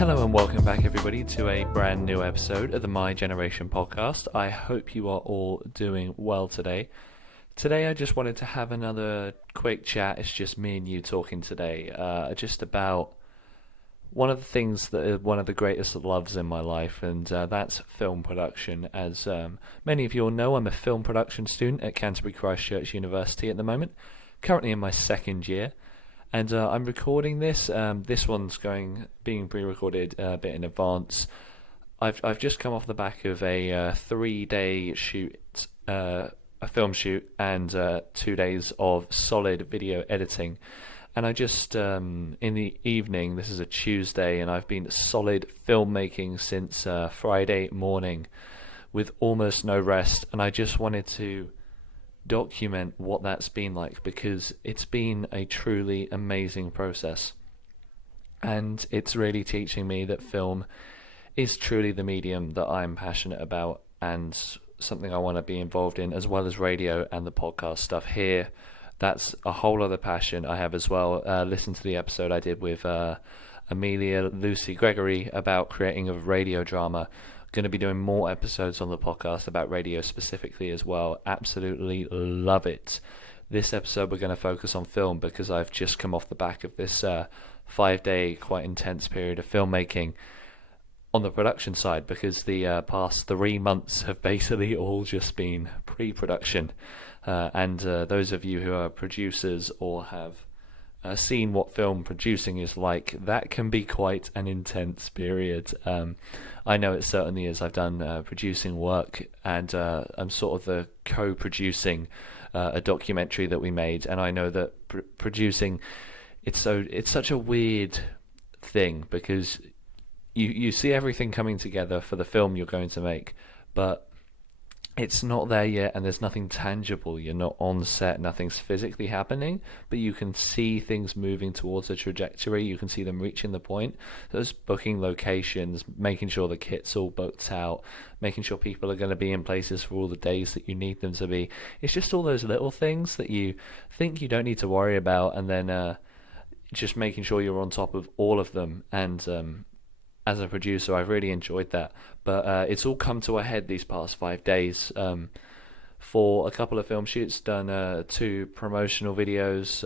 Hello and welcome back everybody to a brand new episode of the My Generation podcast. I hope you are all doing well today. Today I just wanted to have another quick chat. It's just me and you talking today, just about one of the things that are one of the greatest loves in my life, and that's film production. As many of you all know, I'm a film production student at Canterbury Christ Church University at the moment, currently in my second year. And I'm recording this. This one's being pre-recorded a bit in advance. I've just come off the back of a 3-day shoot, a film shoot, and 2 days of solid video editing. And I just in the evening. This is a Tuesday, and I've been solid filmmaking since Friday morning, with almost no rest. And I just wanted to document what that's been like, because it's been a truly amazing process, and it's really teaching me that film is truly the medium that I'm passionate about and something I want to be involved in, as well as radio and the podcast stuff here. That's a whole other passion I have as well. Listen to the episode I did with Amelia Lucy Gregory about creating a radio drama. Going to be doing more episodes on the podcast about radio specifically as well. Absolutely love it. This episode we're going to focus on film, because I've just come off the back of this 5-day quite intense period of filmmaking on the production side, because the past 3 months have basically all just been pre-production. And those of you who are producers or have seen what film producing is like, that can be quite an intense period. I know it certainly is. I've done producing work, and I'm sort of the co-producing a documentary that we made, and I know that producing, it's such a weird thing, because you see everything coming together for the film you're going to make, but it's not there yet, and there's nothing tangible. You're not on set, nothing's physically happening, but you can see things moving towards a trajectory. You can see them reaching the point. There's booking locations, making sure the kit's all booked out, making sure people are going to be in places for all the days that you need them to be. It's just all those little things that you think you don't need to worry about, and then just making sure you're on top of all of them. And as a producer, I've really enjoyed that. But it's all come to a head these past 5 days. For a couple of film shoots, done 2 promotional videos.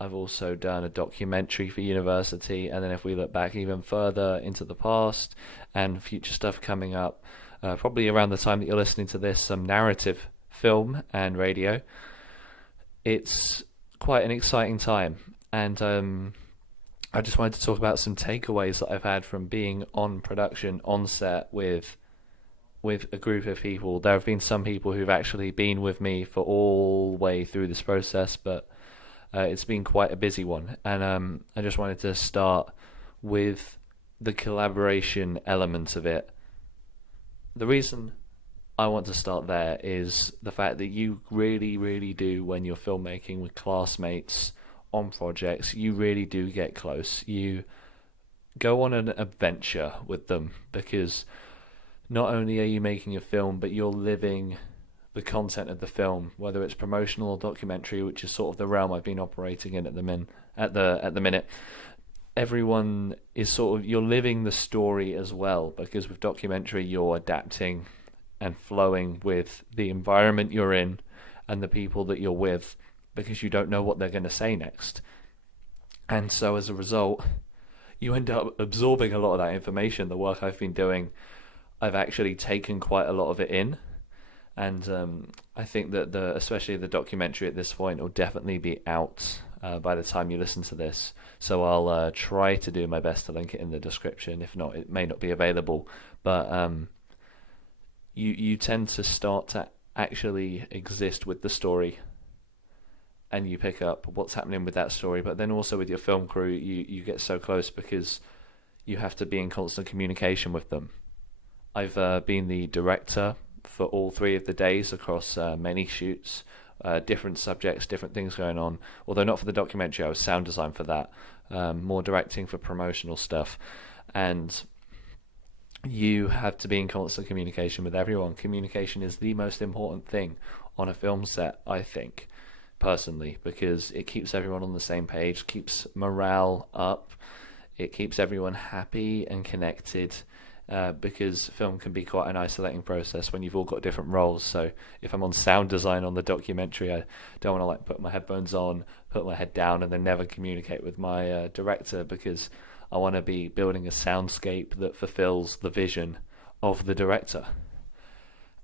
I've also done a documentary for university. And then if we look back even further into the past and future stuff coming up, probably around the time that you're listening to this, some narrative film and radio. It's quite an exciting time. And I just wanted to talk about some takeaways that I've had from being on production, on set with a group of people. There have been some people who've actually been with me for all the way through this process, but it's been quite a busy one. And I just wanted to start with the collaboration element of it. The reason I want to start there is the fact that you really, really do, when you're filmmaking with classmates on projects, you really do get close. You go on an adventure with them, because not only are you making a film, but you're living the content of the film, whether it's promotional or documentary, which is sort of the realm I've been operating in at the minute. Everyone is sort of, you're living the story as well, because with documentary you're adapting and flowing with the environment you're in and the people that you're with, because you don't know what they're going to say next. And so as a result, you end up absorbing a lot of that information. The work I've been doing, I've actually taken quite a lot of it in. And I think that especially the documentary at this point will definitely be out by the time you listen to this. So I'll try to do my best to link it in the description. If not, it may not be available. But you tend to start to actually exist with the story, and you pick up what's happening with that story. But then also with your film crew, you get so close, because you have to be in constant communication with them. I've been the director for all 3 of the days across many shoots, different subjects, different things going on. Although not for the documentary, I was sound design for that, more directing for promotional stuff. And you have to be in constant communication with everyone. Communication is the most important thing on a film set, I think, personally, because it keeps everyone on the same page, keeps morale up. It keeps everyone happy and connected, because film can be quite an isolating process when you've all got different roles. So if I'm on sound design on the documentary, I don't want to like put my headphones on, put my head down, and then never communicate with my director, because I want to be building a soundscape that fulfills the vision of the director.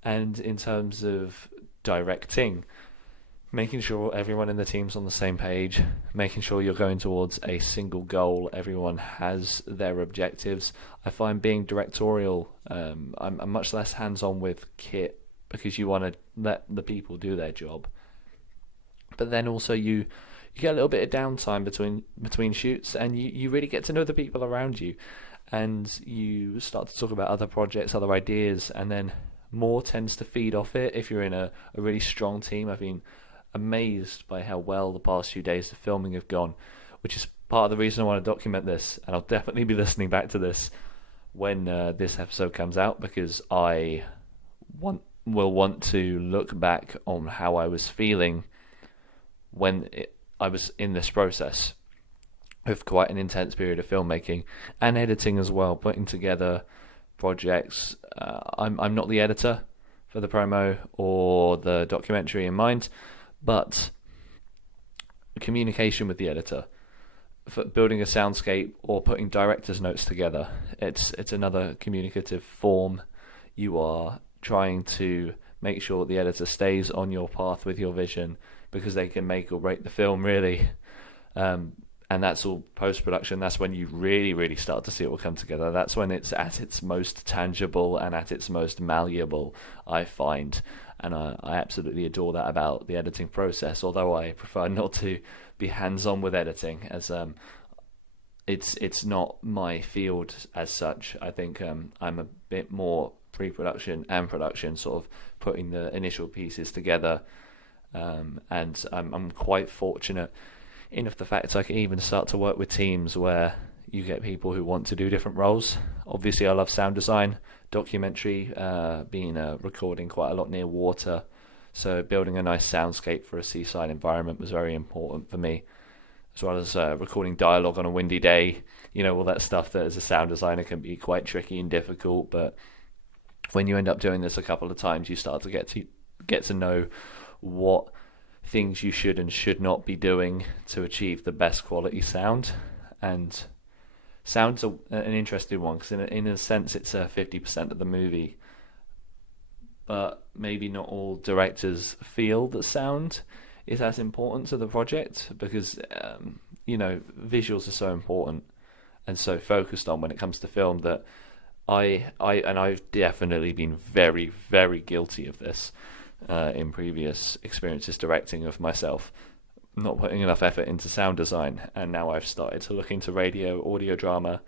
And in terms of directing, making sure everyone in the team's on the same page, making sure you're going towards a single goal, everyone has their objectives. I find being directorial, I'm much less hands-on with kit, because you want to let the people do their job. But then also you get a little bit of downtime between shoots, and you really get to know the people around you, and you start to talk about other projects, other ideas, and then more tends to feed off it if you're in a really strong team. I've been amazed by how well the past few days of filming have gone, which is part of the reason I want to document this, and I'll definitely be listening back to this when this episode comes out, because I will want to look back on how I was feeling when I was in this process of quite an intense period of filmmaking and editing as well, putting together projects. I'm not the editor for the promo or the documentary in mind, but communication with the editor, for building a soundscape or putting director's notes together, it's another communicative form. You are trying to make sure the editor stays on your path with your vision, because they can make or break the film, really. And that's all post-production. That's when you really start to see it all come together. That's when it's at its most tangible and at its most malleable, I find. And I absolutely adore that about the editing process, although I prefer not to be hands-on with editing, as it's not my field as such. I think I'm a bit more pre-production and production, sort of putting the initial pieces together. And I'm quite fortunate enough the fact I can even start to work with teams where you get people who want to do different roles. Obviously, I love sound design, documentary, being recording quite a lot near water, so building a nice soundscape for a seaside environment was very important for me, as well as recording dialogue on a windy day. All that stuff that as a sound designer can be quite tricky and difficult, but when you end up doing this a couple of times, you start to get to know what things you should and should not be doing to achieve the best quality sound. And sound's an interesting one, because in a sense it's 50% of the movie, but maybe not all directors feel that sound is as important to the project, because visuals are so important and so focused on when it comes to film, that I've definitely been very, very guilty of this in previous experiences directing of myself, not putting enough effort into sound design. And now I've started to look into radio, audio drama,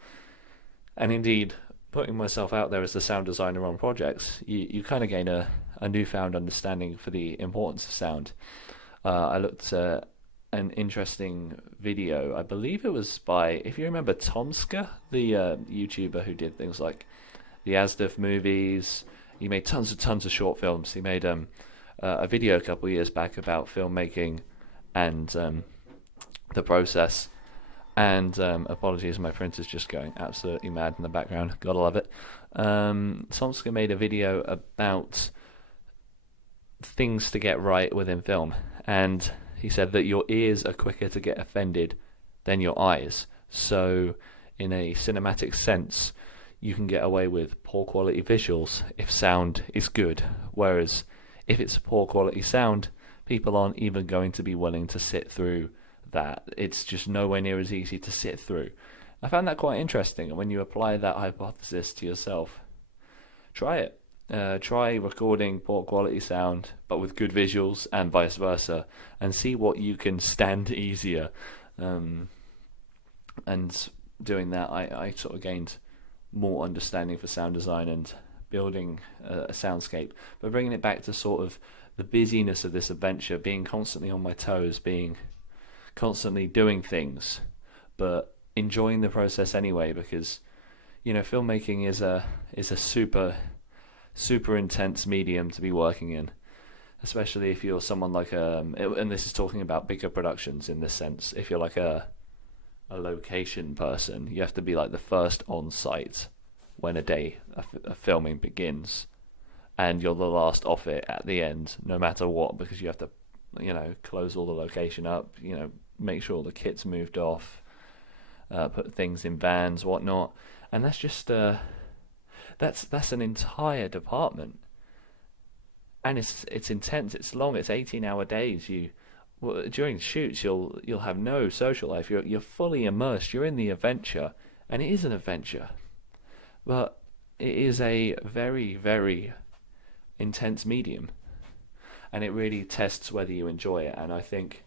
and indeed putting myself out there as the sound designer on projects. You kind of gain a newfound understanding for the importance of sound. I looked at an interesting video, I believe it was by, if you remember, Tomska, the YouTuber who did things like the Asdaf movies. He made tons of short films. He made a video a couple of years back about filmmaking and the process. And apologies, my printer's just going absolutely mad in the background. Gotta love it. Tomska made a video about things to get right within film, and he said that your ears are quicker to get offended than your eyes. So in a cinematic sense, you can get away with poor quality visuals if sound is good, whereas if it's poor quality sound, people aren't even going to be willing to sit through that. It's just nowhere near as easy to sit through. I found that quite interesting, and when you apply that hypothesis to yourself, try it. Try recording poor quality sound but with good visuals, and vice versa, and see what you can stand easier. And doing that, I sort of gained more understanding for sound design and building a soundscape, but bringing it back to sort of the busyness of this adventure, being constantly on my toes, being constantly doing things, but enjoying the process anyway, because filmmaking is a super intense medium to be working in, especially if you're someone like and this is talking about bigger productions in this sense. If you're like a a location person. You have to be like the first on site when a day of filming begins, and you're the last off it at the end, no matter what, because you have to, close all the location up, make sure all the kit's moved off, put things in vans, whatnot, and that's just that's an entire department, and it's intense. It's long. It's 18-hour days. During shoots, you'll have no social life. You're fully immersed. You're in the adventure, and it is an adventure, but it is a very, very intense medium, and it really tests whether you enjoy it. And I think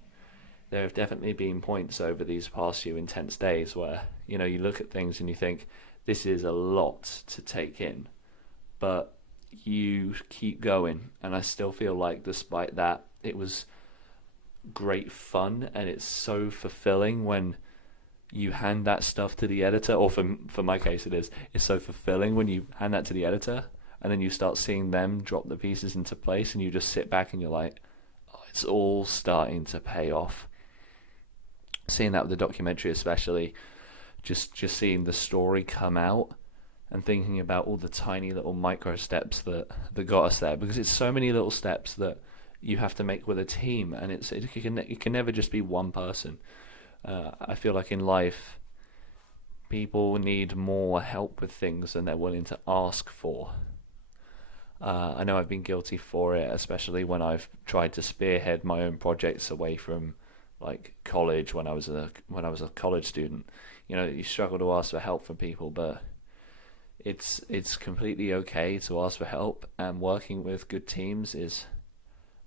there have definitely been points over these past few intense days where you look at things and you think this is a lot to take in, but you keep going. And I still feel like despite that, it was great fun, and it's so fulfilling when you hand that stuff to the editor, or for my case it's so fulfilling when you hand that to the editor and then you start seeing them drop the pieces into place, and you just sit back and you're like, oh, it's all starting to pay off. Seeing that with the documentary especially, just seeing the story come out and thinking about all the tiny little micro steps that got us there, because it's so many little steps that you have to make with a team, and it can never just be one person. I feel like in life, people need more help with things than they're willing to ask for. I know I've been guilty for it, especially when I've tried to spearhead my own projects away from like college. When I was a college student, you struggle to ask for help from people, but it's completely okay to ask for help, and working with good teams is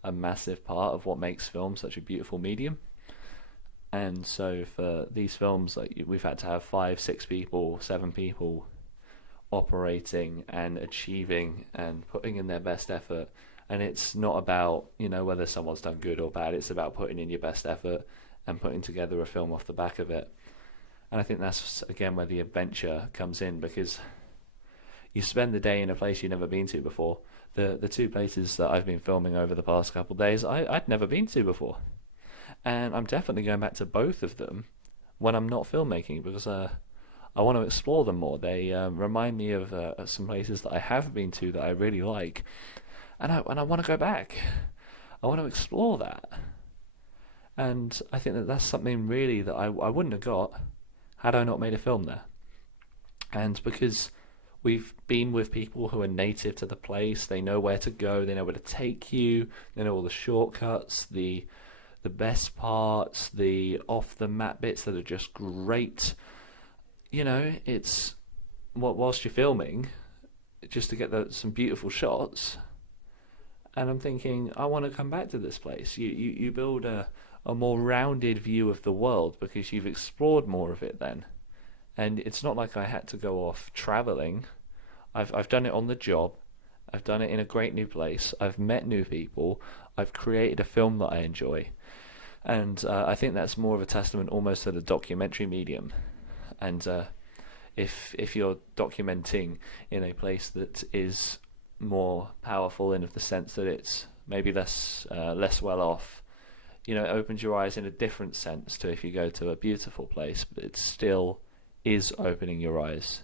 a massive part of what makes film such a beautiful medium. And so for these films, like, we've had to have 5, 6 people, 7 people operating and achieving and putting in their best effort. And it's not about whether someone's done good or bad. It's about putting in your best effort and putting together a film off the back of it. And I think that's again where the adventure comes in, because you spend the day in a place you've never been to before. The 2 places that I've been filming over the past couple of days, I'd never been to before. And I'm definitely going back to both of them when I'm not filmmaking, because I want to explore them more. They remind me of some places that I have been to that I really like, and I want to go back. I want to explore that, and I think that that's something really that I wouldn't have got had I not made a film there. And because we've been with people who are native to the place, they know where to go, they know where to take you, they know all the shortcuts, the best parts, the off the map bits that are just great. It's whilst you're filming, just to get some beautiful shots. And I'm thinking, I want to come back to this place. You build a more rounded view of the world because you've explored more of it then. And it's not like I had to go off traveling. I've done it on the job. I've done it in a great new place. I've met new people. I've created a film that I enjoy. And I think that's more of a testament almost to the documentary medium. And if you're documenting in a place that is more powerful in the sense that it's maybe less well off, it opens your eyes in a different sense to if you go to a beautiful place, but it still is opening your eyes.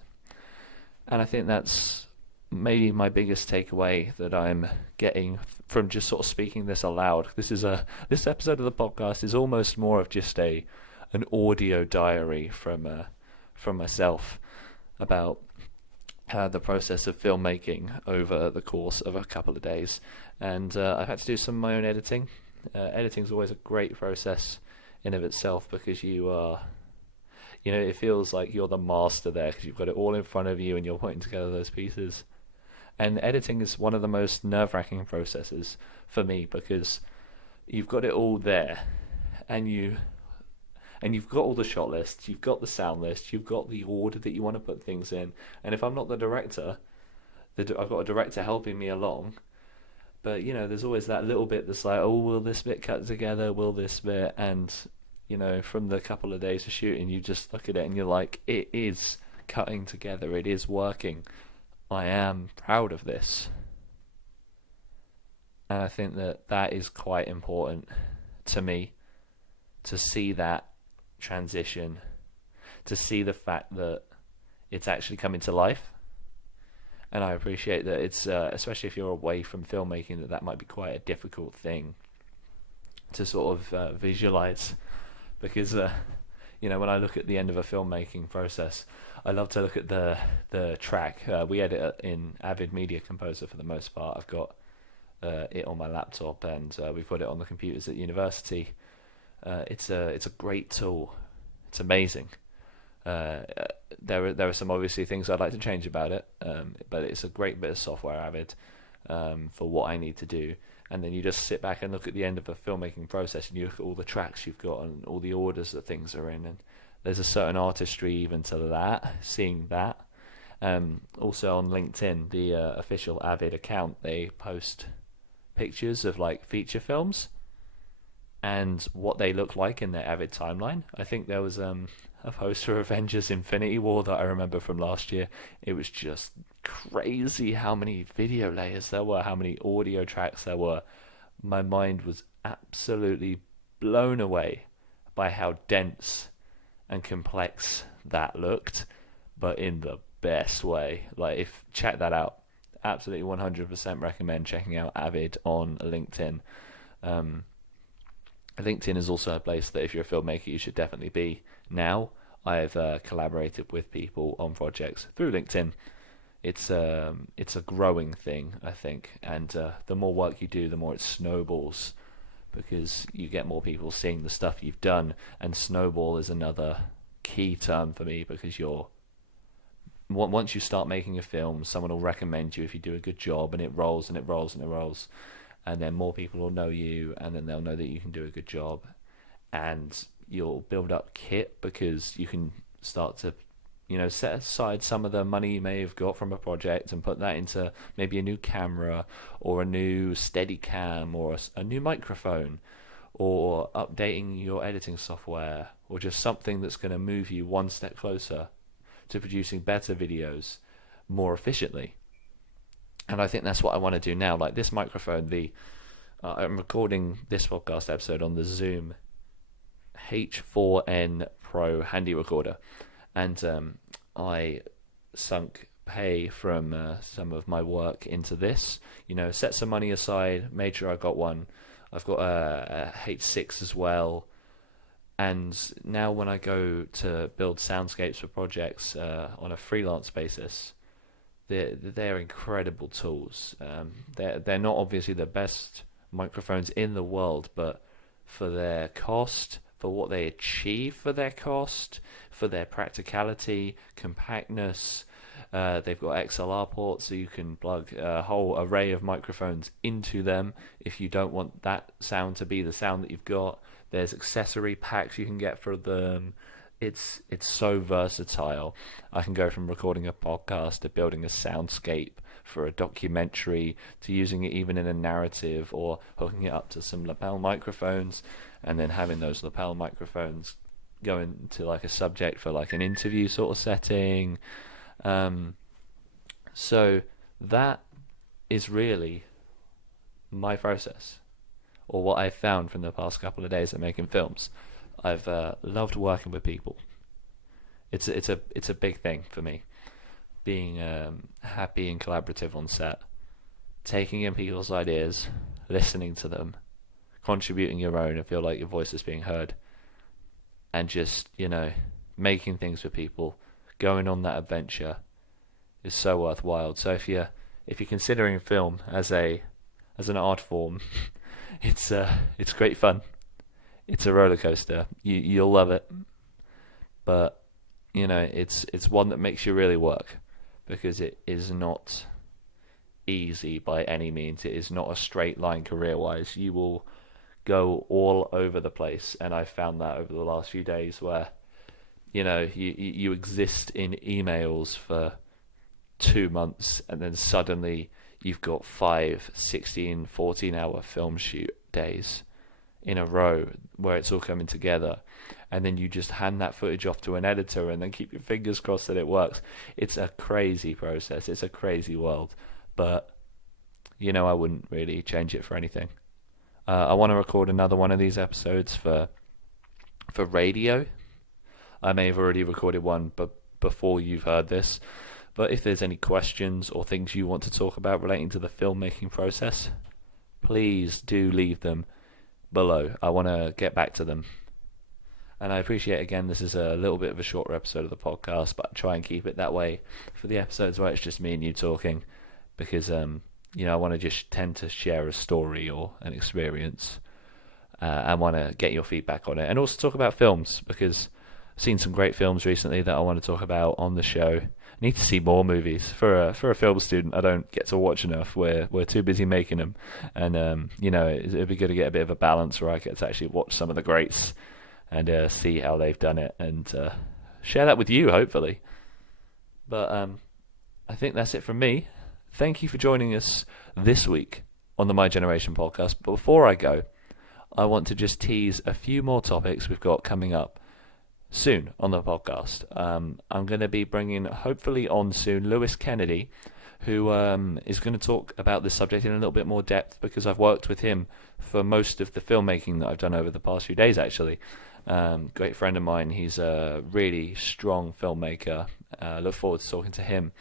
And I think that's maybe my biggest takeaway that I'm getting from just sort of speaking this aloud. This episode of the podcast is almost more of just an audio diary from myself about the process of filmmaking over the course of a couple of days. And I've had to do some of my own editing. Editing is always a great process in of itself, because you are, it feels like you're the master there because you've got it all in front of you and you're putting together those pieces. And editing is one of the most nerve-wracking processes for me, because you've got it all there, and you've got all the shot lists, you've got the sound list, you've got the order that you want to put things in. And if I'm not the director, I've got a director helping me along. But there's always that little bit that's like, oh, will this bit cut together? Will this bit? And from the couple of days of shooting, you just look at it and you're like, it is cutting together. It is working. I am proud of this. And I think that is quite important to me, to see that transition to see the fact that it's actually coming to life. And I appreciate that it's, especially if you're away from filmmaking, that might be quite a difficult thing to sort of visualize. Because, when I look at the end of a filmmaking process, I love to look at the track. We edit in Avid Media Composer for the most part. I've got it on my laptop, and we've got it on the computers at university. It's a great tool. It's amazing. There are some obviously things I'd like to change about it, but it's a great bit of software, Avid, for what I need to do. And then you just sit back and look at the end of a filmmaking process, and you look at all the tracks you've got and all the orders that things are in, and there's a certain artistry even to that, seeing that. Also on LinkedIn, the official Avid account, they post pictures of like feature films and what they look like in their Avid timeline. I think there was a post for Avengers Infinity War that I remember from last year. It was just crazy how many video layers there were, how many audio tracks there were. My mind was absolutely blown away by how dense and complex that looked, but in the best way. Like, check that out. Absolutely 100% recommend checking out Avid on LinkedIn. LinkedIn is also a place that if you're a filmmaker, you should definitely be now. I've collaborated with people on projects through LinkedIn. It's a growing thing, I think, and the more work you do, the more it snowballs, because you get more people seeing the stuff you've done. And snowball is another key term for me, because once you start making a film, someone will recommend you if you do a good job, and it rolls and it rolls and it rolls, and then more people will know you, and then they'll know that you can do a good job, and you'll build up kit, because you can start to set aside some of the money you may have got from a project and put that into maybe a new camera or a new Steadicam or a new microphone, or updating your editing software, or just something that's going to move you one step closer to producing better videos more efficiently. And I think that's what I want to do now. Like this microphone, I'm recording this podcast episode on the Zoom H4n Pro handy recorder, and I sunk pay from some of my work into this. Set some money aside, made sure I got one. I've got a H6 as well, and now when I go to build soundscapes for projects on a freelance basis, they're incredible tools. They're not obviously the best microphones in the world, but for their cost, for what they achieve for their cost, for their practicality, compactness, they've got XLR ports, so you can plug a whole array of microphones into them if you don't want that sound to be the sound that you've got. There's accessory packs you can get for them. It's so versatile. I can go from recording a podcast to building a soundscape for a documentary to using it even in a narrative, or hooking it up to some lapel microphones and then having those lapel microphones go into like a subject for like an interview sort of setting. So that is really my process, or what I've found from the past couple of days of making films. I've loved working with people. It's a big thing for me, being happy and collaborative on set, taking in people's ideas, listening to them, contributing your own and feel like your voice is being heard, and just making things for people, going on that adventure is so worthwhile. So if you're considering film as an art form, it's great fun. It's a roller coaster. You'll love it, but it's one that makes you really work, because it is not easy by any means. It is not a straight line career-wise. You will go all over the place, and I've found that over the last few days, where you exist in emails for 2 months, and then suddenly you've got 5, 16, 14-hour film shoot days in a row where it's all coming together, and then you just hand that footage off to an editor and then keep your fingers crossed that it works. It's a crazy process. It's a crazy world, but I wouldn't really change it for anything. I want to record another one of these episodes for radio. I may have already recorded one before you've heard this. But if there's any questions or things you want to talk about relating to the filmmaking process, please do leave them below. I want to get back to them. And I appreciate, again, this is a little bit of a shorter episode of the podcast, but I try and keep it that way for the episodes where it's just me and you talking, because I want to just tend to share a story or an experience, and want to get your feedback on it, and also talk about films, because I've seen some great films recently that I want to talk about on the show. I need to see more movies. For a film student, I don't get to watch enough. We're too busy making them, and it'd be good to get a bit of a balance where I get to actually watch some of the greats and see how they've done it, and share that with you, hopefully. But I think that's it from me. Thank you for joining us this week on the My Generation podcast. But before I go, I want to just tease a few more topics we've got coming up soon on the podcast. I'm going to be bringing, hopefully on soon, Lewis Kennedy, who is going to talk about this subject in a little bit more depth, because I've worked with him for most of the filmmaking that I've done over the past few days, actually. Great friend of mine. He's a really strong filmmaker. Look forward to talking to him.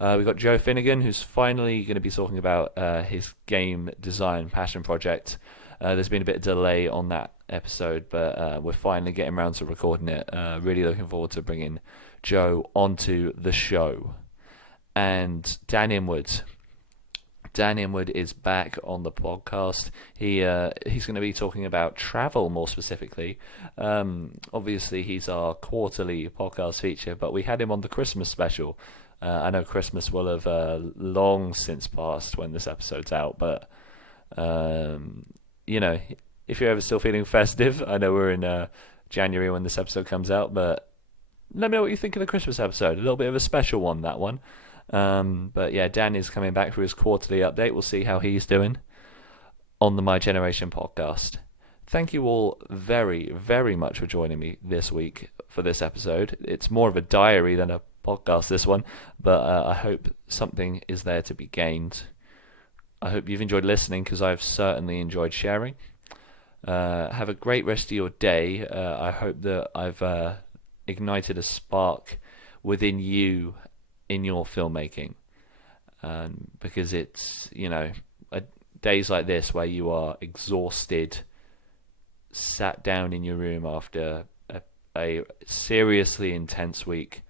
We've got Joe Finnegan, who's finally going to be talking about his game design passion project. There's been a bit of delay on that episode, but we're finally getting around to recording it. Really looking forward to bringing Joe onto the show. And Dan Inwood. Dan Inwood is back on the podcast. He's going to be talking about travel more specifically. Obviously, he's our quarterly podcast feature, but we had him on the Christmas special. I know Christmas will have long since passed when this episode's out, but if you're ever still feeling festive, I know we're in January when this episode comes out, but let me know what you think of the Christmas episode. A little bit of a special one, that one. But yeah, Dan is coming back for his quarterly update. We'll see how he's doing on the My Generation podcast. Thank you all very, very much for joining me this week for this episode. It's more of a diary than a podcast, this one, but I hope something is there to be gained. I hope you've enjoyed listening, because I've certainly enjoyed sharing. Have a great rest of your day. I hope that I've ignited a spark within you in your filmmaking, because it's days like this where you are exhausted, sat down in your room after a seriously intense week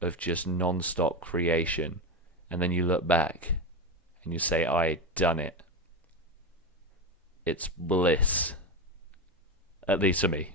of just non-stop creation, and then you look back and you say, I done it. It's bliss, at least for me.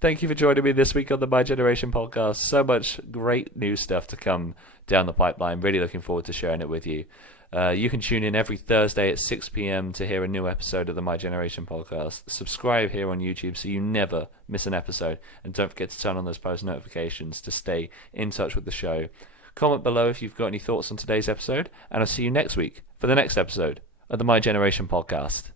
Thank you for joining me this week on the My Generation podcast. So much great new stuff to come down the pipeline. Really looking forward to sharing it with you. You can tune in every Thursday at 6 p.m. to hear a new episode of the My Generation podcast. Subscribe here on YouTube so you never miss an episode. And don't forget to turn on those post notifications to stay in touch with the show. Comment below if you've got any thoughts on today's episode. And I'll see you next week for the next episode of the My Generation podcast.